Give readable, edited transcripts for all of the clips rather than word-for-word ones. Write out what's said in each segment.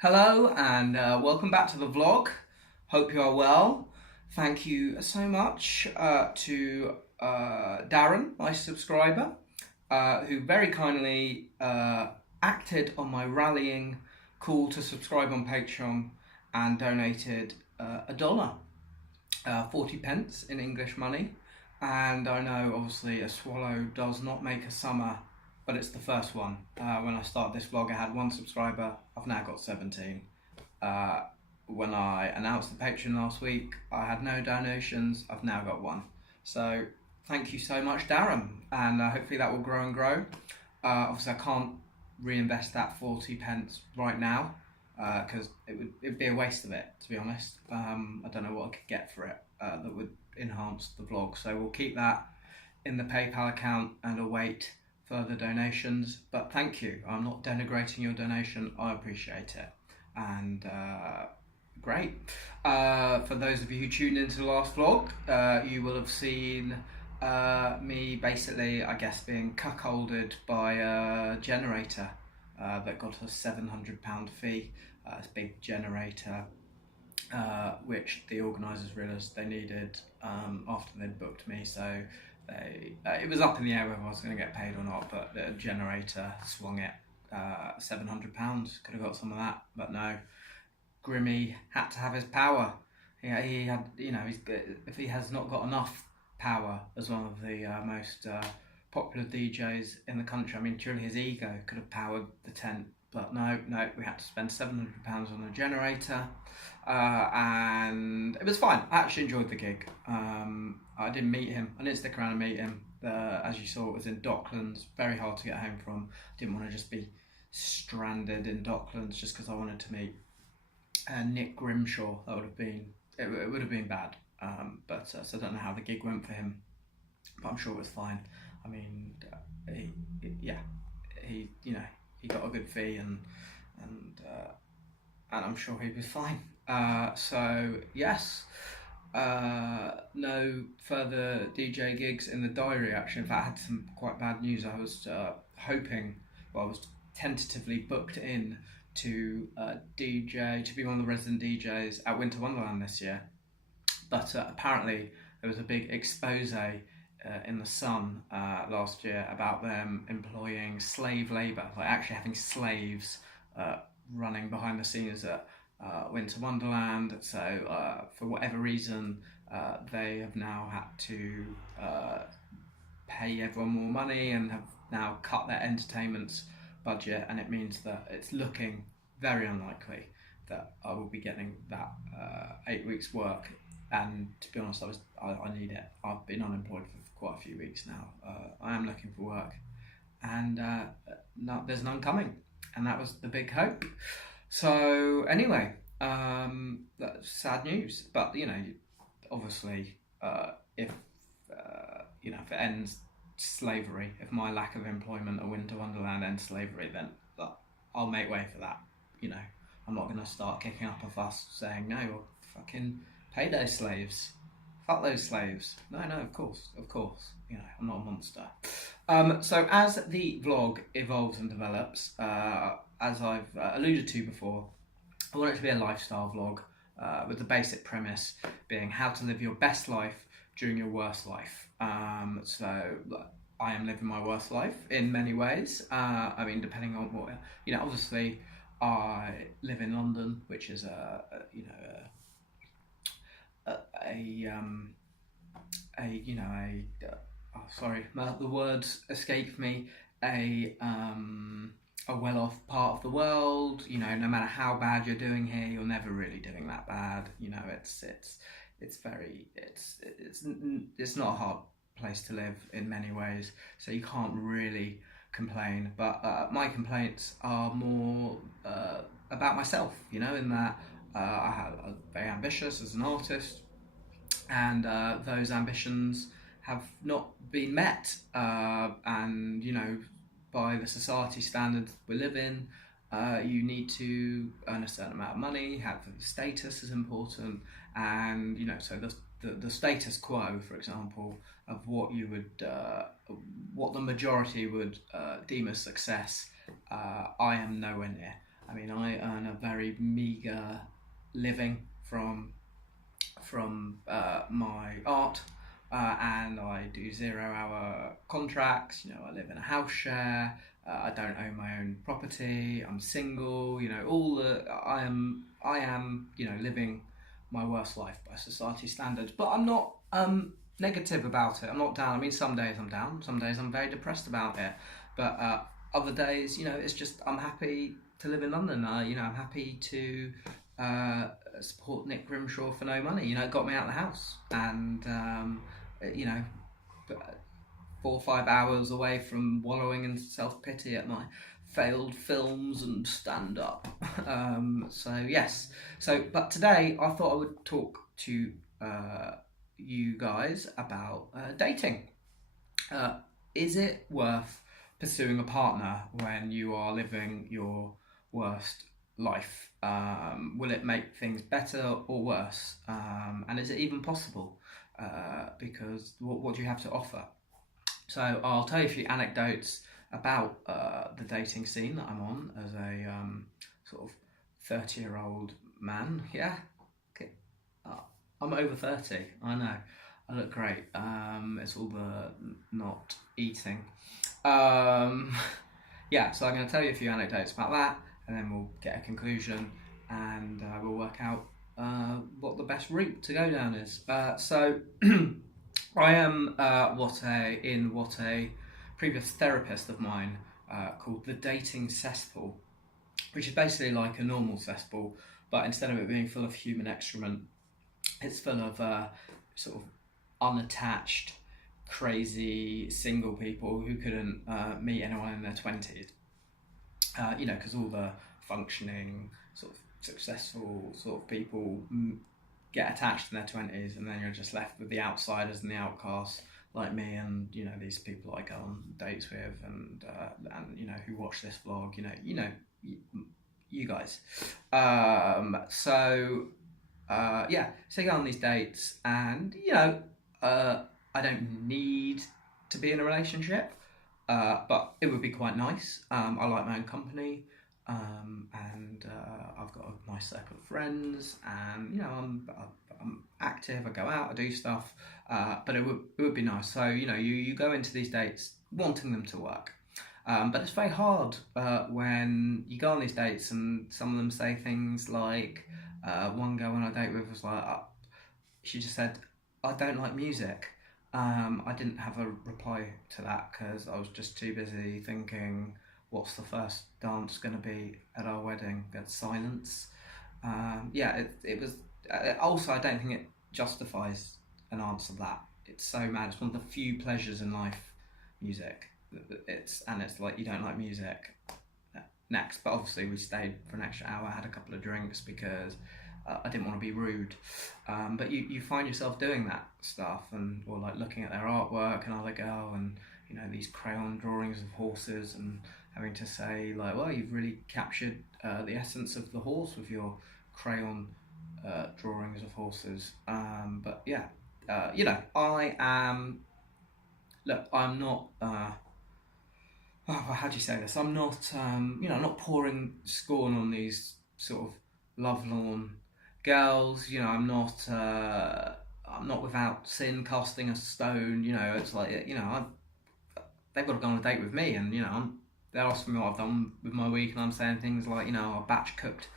Hello and welcome back to the vlog. Hope you are well. Thank you so much to Darren, my subscriber, who very kindly acted on my rallying call to subscribe on Patreon and donated $1, 40 pence in English money. And I know obviously a swallow does not make a summer, but it's the first one. When I started this vlog, I had 1 subscriber. I've now got 17. When I announced the Patreon last week, I had no donations. I've now got 1. So thank you so much, Darren, and hopefully that will grow and grow. Obviously, I can't reinvest that 40 pence right now because it'd be a waste of it, to be honest. I don't know what I could get for it that would enhance the vlog. So we'll keep that in the PayPal account and await further donations. But thank you. I'm not denigrating your donation. I appreciate it. And great. For those of you who tuned into the last vlog, you will have seen me basically, I guess, being cuckolded by a generator that got a £700 fee. It's a big generator, which the organisers realised they needed after they'd booked me. So it was up in the air whether I was going to get paid or not, but the generator swung it. £700, could have got some of that, but no. Grimmy had to have his power. Yeah, he had, if he has not got enough power as one of the most popular DJs in the country, I mean, surely his ego could have powered the tent, but no, we had to spend £700 on a generator, and it was fine. I actually enjoyed the gig. I didn't meet him. I didn't stick around and meet him. As you saw, it was in Docklands, very hard to get home from. Didn't want to just be stranded in Docklands just because I wanted to meet Nick Grimshaw. That would have been, it would have been bad. So I don't know how the gig went for him, but I'm sure it was fine. I mean, he got a good fee and I'm sure he was fine. So yes, no further DJ gigs in the diary actually. In fact, I had some quite bad news. I was hoping, I was tentatively booked in to DJ, to be one of the resident DJs at Winter Wonderland this year, but apparently there was a big expose in the Sun last year about them employing slave labour, like actually having slaves running behind the scenes at Winter Wonderland. So for whatever reason, they have now had to pay everyone more money and have now cut their entertainment's budget, and it means that it's looking very unlikely that I will be getting that 8 weeks work. And to be honest, I need it. I've been unemployed for quite a few weeks now. I am looking for work, and no, there's none coming, and that was the big hope. So anyway, that's sad news. But obviously, if if it ends slavery, if my lack of employment at Winter Wonderland ends slavery, then I'll make way for that. I'm not going to start kicking up a fuss saying, no, you're fucking payday slaves. Fuck those slaves. No, of course. I'm not a monster. So as the vlog evolves and develops, as I've alluded to before, I want it to be a lifestyle vlog with the basic premise being how to live your best life during your worst life. So I am living my worst life in many ways. I mean, depending on what, obviously I live in London, which is the words escape me, a well-off part of the world. No matter how bad you're doing here, you're never really doing that bad. It's not a hard place to live in many ways, so you can't really complain. But my complaints are more about myself, in that I'm very ambitious as an artist, and those ambitions have not been met, and by the society standards we live in, you need to earn a certain amount of money, have status is important, and so the status quo, for example, of what you would what the majority would deem as success, I am nowhere near. I mean, I earn a very meager living from my art, and I do 0 hour contracts. You know, I live in a house share. I don't own my own property. I'm single. You know, all the I am living my worst life by society standards. But I'm not negative about it. I'm not down. I mean, some days I'm down. Some days I'm very depressed about it. But other days, it's just I'm happy to live in London. I'm happy to support Nick Grimshaw for no money. It got me out of the house, and 4 or 5 hours away from wallowing in self pity at my failed films and stand up. So yes, but today I thought I would talk to you guys about dating. Is it worth pursuing a partner when you are living your worst life? Will it make things better or worse? And is it even possible? Because what do you have to offer? So I'll tell you a few anecdotes about the dating scene that I'm on as a sort of 30-year-old man. Yeah, okay. I'm over 30. I know. I look great. It's all the not eating. Yeah, so I'm going to tell you a few anecdotes about that, and then we'll get a conclusion, and we'll work out what the best route to go down is. So I am what a previous therapist of mine called the dating cesspool, which is basically like a normal cesspool, but instead of it being full of human excrement, it's full of sort of unattached, crazy single people who couldn't meet anyone in their 20s. Because all the functioning, sort of successful sort of people get attached in their 20s, and then you're just left with the outsiders and the outcasts like me and these people I go on dates with, and who watch this vlog. You guys. So you go on these dates, and I don't need to be in a relationship, but it would be quite nice. I like my own company, and I've got a nice circle of friends, and I'm active. I go out, I do stuff, but it would be nice. So you go into these dates wanting them to work, but it's very hard when you go on these dates and some of them say things like, one girl on a date with was like, she just said, "I don't like music." I didn't have a reply to that because I was just too busy thinking, what's the first dance going to be at our wedding? That's silence. It was. Also, I don't think it justifies an answer to that. It's so mad. It's one of the few pleasures in life, music. It's like, you don't like music. Next, but obviously we stayed for an extra hour, had a couple of drinks because I didn't want to be rude. But you find yourself doing that stuff, or like looking at their artwork, another girl, and these crayon drawings of horses, and having to say like, well, you've really captured the essence of the horse with your crayon drawings of horses. But yeah, I am. Look, I'm not. How do you say this? I'm not. I'm not pouring scorn on these sort of lovelorn girls. I'm not. I'm not without sin casting a stone. It's like they've got to go on a date with me, and they're asking me what I've done with my week, and I'm saying things like I batch cooked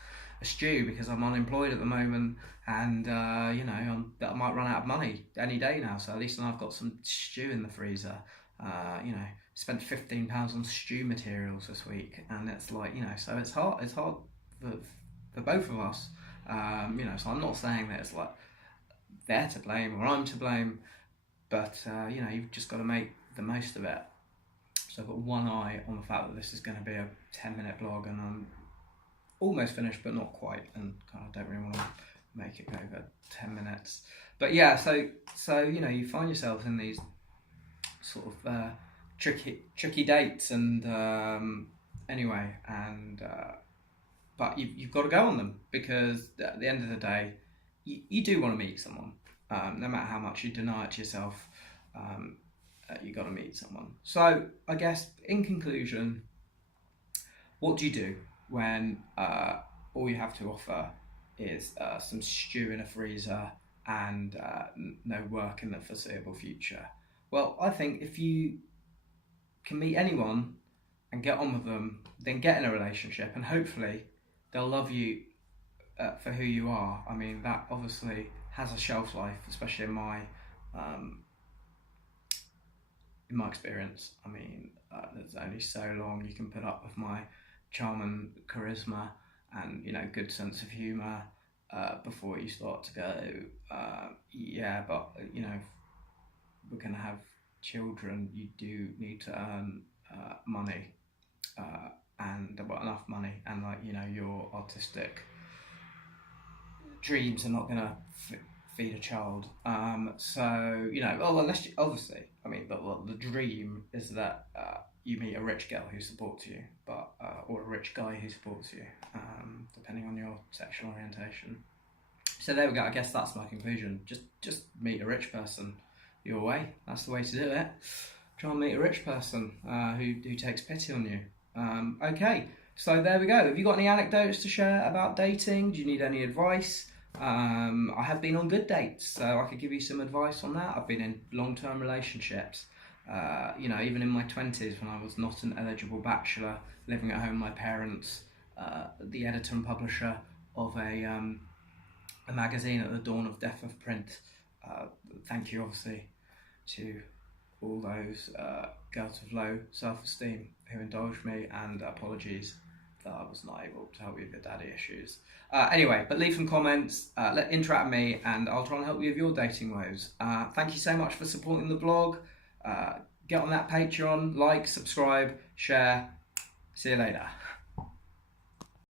a stew because I'm unemployed at the moment, and I might run out of money any day now. So at least I've got some stew in the freezer. Spent £15 on stew materials this week, and it's like so it's hard. It's hard for both of us. So I'm not saying that it's like they're to blame or I'm to blame, but you've just got to make the most of it. So I've got one eye on the fact that this is going to be a 10-minute vlog, and I'm almost finished but not quite, and kind of don't really want to make it go over 10 minutes. But yeah, so you find yourselves in these sort of tricky dates, and but you've got to go on them, because at the end of the day you do want to meet someone, no matter how much you deny it to yourself. You got to meet someone. So I guess in conclusion, what do you do when all you have to offer is some stew in a freezer and no work in the foreseeable future. Well, I think if you can meet anyone and get on with them, then get in a relationship, and hopefully they'll love you for who you are. I mean, that obviously has a shelf life, especially in my experience. I mean, there's only so long you can put up with my charm and charisma and good sense of humour before you start to go, yeah, but if we're going to have children, you do need to earn money, and enough money, and your artistic dreams are not going to feed a child. Unless obviously, I mean, the dream is that you meet a rich girl who supports you, or a rich guy who supports you, depending on your sexual orientation. So there we go. I guess that's my conclusion. Just meet a rich person your way. That's the way to do it. Try and meet a rich person who takes pity on you. Okay, so there we go. Have you got any anecdotes to share about dating? Do you need any advice? I have been on good dates, so I could give you some advice on that. I've been in long-term relationships. Even in my 20s when I was not an eligible bachelor, living at home with my parents, the editor and publisher of a magazine at the dawn of death of print. Thank you, obviously, to all those girls of low self-esteem who indulged me, and apologies that I was not able to help you with your daddy issues. Anyway, but leave some comments, interact with me, and I'll try and help you with your dating woes. Thank you so much for supporting the blog. Get on that Patreon, like, subscribe, share. See you later.